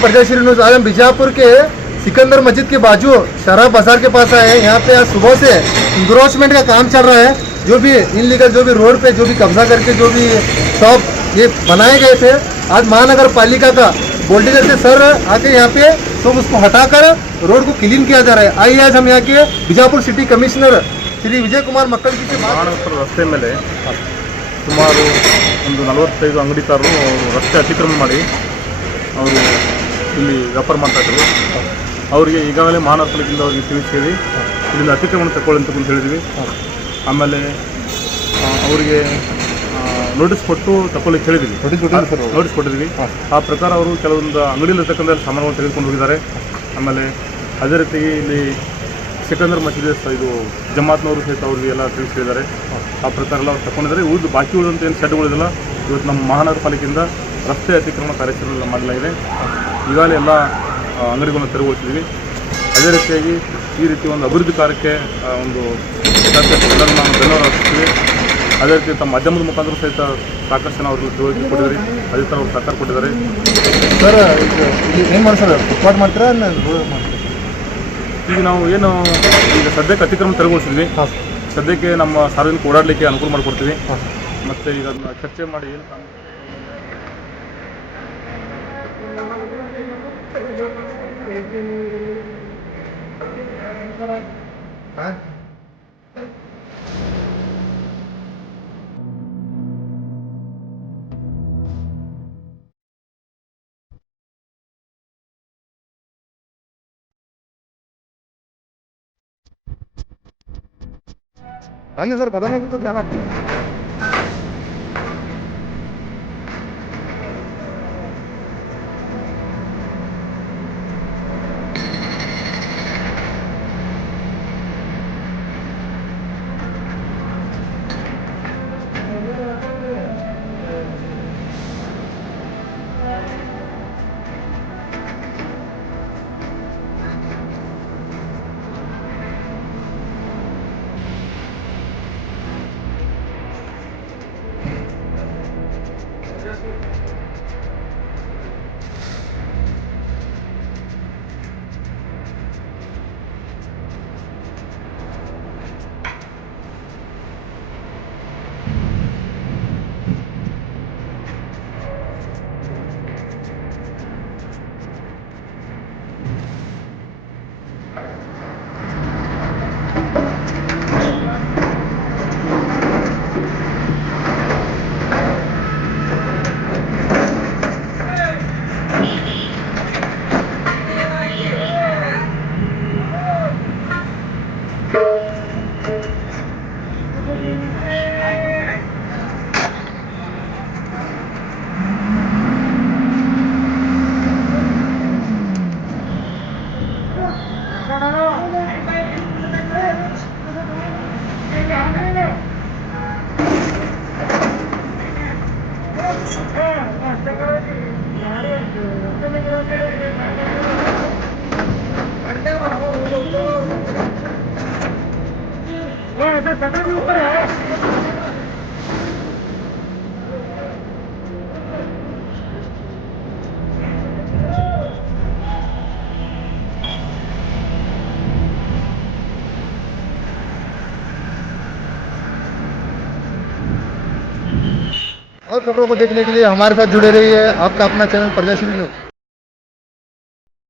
प्रजाश्री news. आज हम बीजापुर के सिकंदर मस्जिद के बाजू शराब बाजार के पास आए हैं। यहाँ पे आज सुबह से इंक्रोचमेंट का काम चल रहा है। जो भी इनलीगल जो भी रोड पे जो भी कब्जा करके जो भी शॉप ये बनाए गए थे, आज महानगर पालिका का बोल्डीजर से सर आके यहाँ पे तो उसको हटाकर रोड को क्लीन किया जा रहा है। आइए आज हम यहाँ के बीजापुर सिटी कमिश्नर श्री विजय कुमार मक्कल जी से महानಗರ ರಸ್ತೆ ಮೇಲೆ ಸುಮಾರು ಒಂದು 45 ಅಂಗಡಿಕಾರರು ರಸ್ತೆ ಅತಿಕ್ರಮಣ ಮಾಡಿ ಅವರು ಇಲ್ಲಿ ವ್ಯಾಪಾರ ಮಾಡ್ತಾ ಇದ್ರು. ಅವರಿಗೆ ಈಗಾಗಲೇ ಮಹಾನಗರ ಪಾಲಿಕೆಯಿಂದ ಅವರಿಗೆ ತಿಳಿಸಿದ್ದೀವಿ, ಇಲ್ಲಿಂದ ಅತಿಕ್ರಮಣ ತಗೊಳ್ಳಿ ಅಂತ ಹೇಳಿದ್ವಿ. ಆಮೇಲೆ ಅವರಿಗೆ ನೋಟಿಸ್ ಕೊಟ್ಟು ತಗೊಳ್ಳಿಕ್ಕೆ ಹೇಳಿದ್ವಿ, ನೋಟಿಸ್ ಕೊಟ್ಟಿದ್ವಿ. ಆ ಪ್ರಕಾರ ಅವರು ಕೆಲವೊಂದು ಅಂಗಡಿಯಲ್ಲಿರ್ತಕ್ಕಂಥ ಸಾಮಾನುಗಳನ್ನು ತೆಗೆದುಕೊಂಡು ಹೋಗಿದ್ದಾರೆ. ಆಮೇಲೆ ಅದೇ ರೀತಿ ಇಲ್ಲಿ ಸಿಕಂದರ್ ಮಸೀದಿ ಇದು ಜಮಾತ್ನವರು ಸಹಿತ ಅವ್ರಿಗೆ ಎಲ್ಲ ತಿಳಿಸಿದ್ದಾರೆ. ಆ ಪ್ರಕಾರ ಎಲ್ಲ ಅವ್ರು ತಗೊಂಡಿದ್ದಾರೆ. ಬಾಕಿ ಉಳಿದಂಥ ಏನು ಶೆಡ್ಗಳಿದೆಲ್ಲ ಇವತ್ತು ನಮ್ಮ ಮಹಾನಗರ ಪಾಲಿಕೆಯಿಂದ ರಸ್ತೆ ಅತಿಕ್ರಮಣ ಕಾರ್ಯಾಚರಣೆ ಮಾಡಲಾಗಿದೆ. ಈಗಾಗಲೇ ಎಲ್ಲ ಅಂಗಡಿಗಳನ್ನು ತೆರವುಗೊಳಿಸಿದ್ವಿ. ಅದೇ ರೀತಿಯಾಗಿ ಈ ರೀತಿ ಒಂದು ಅಭಿವೃದ್ಧಿ ಕಾರ್ಯಕ್ಕೆ ಒಂದು ಎಲ್ಲರೂ ನಾವು ಧನ್ಯವಾದ ಅರ್ಪಿಸ್ತೀವಿ. ಅದೇ ರೀತಿ ತಮ್ಮ ಮಾಧ್ಯಮದ ಮುಖಾಂತರ ಸಹಿತ ಸಾಕಷ್ಟು ಜನ ಅವ್ರಿಗೆ ತಿಳುವಳಿಕೆ ಕೊಟ್ಟಿದ್ದಾರೆ, ಅದೇ ಥರ ಅವ್ರು ಸಹಕಾರ ಕೊಟ್ಟಿದ್ದಾರೆ. ಸರ್ ಏನು ಮಾಡಿ ಸರ್ ಫುಟ್ಪಾತ್ ಮಾಡ್ತೀರಾ ಈಗ ನಾವು ಏನು ಈಗ ಸದ್ಯಕ್ಕೆ ಅತಿಕ್ರಮಣ ತೆರವುಗೊಳಿಸಿದ್ವಿ. ಸದ್ಯಕ್ಕೆ ನಮ್ಮ ಸಾರ್ವಜನಿಕ ಓಡಾಡಲಿಕ್ಕೆ ಅನುಕೂಲ ಮಾಡಿಕೊಡ್ತೀವಿ. ಮತ್ತು ಈಗ ಅದನ್ನ ಚರ್ಚೆ ಮಾಡಿ ಏನು ಹಂಗೆ ಸರ್ ಬದಲಾಗಿ ಧ್ಯಾನ और खबरों को देखने के लिए हमारे साथ जुड़े रहिए। आपका अपना चैनल प्रजाश्री न्यूज।